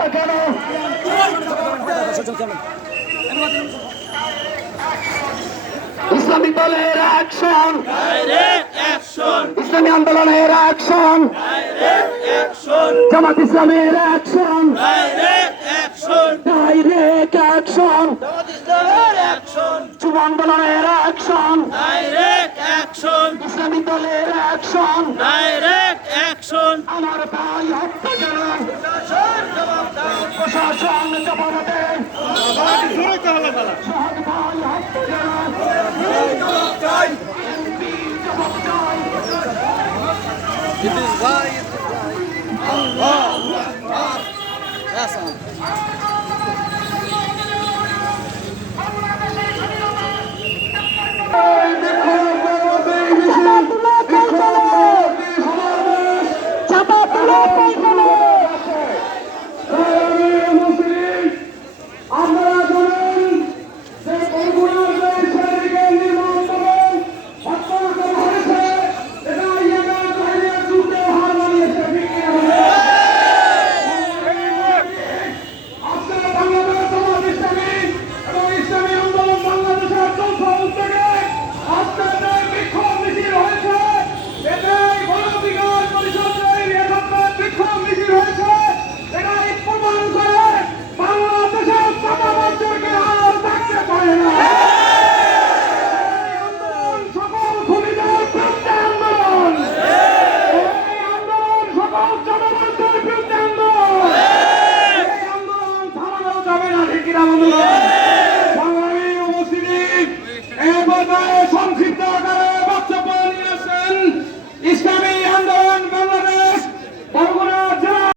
হত্যা কেন? ইসলামী দলের অ্যাকশন, ইসলামী আন্দোলনের অ্যাকশন, জামাত ইসলামের অ্যাকশন, ডাইরেক্ট অ্যাকশন, যুব আন্দোলনের অ্যাকশন, ইসলামী দলের অ্যাকশন, আমার ভাই হত্যা কেন? প্রশাসন জবাব দেন। শহীদ ভাই হত্যা কেন? জবাব চাই। আন্দোলন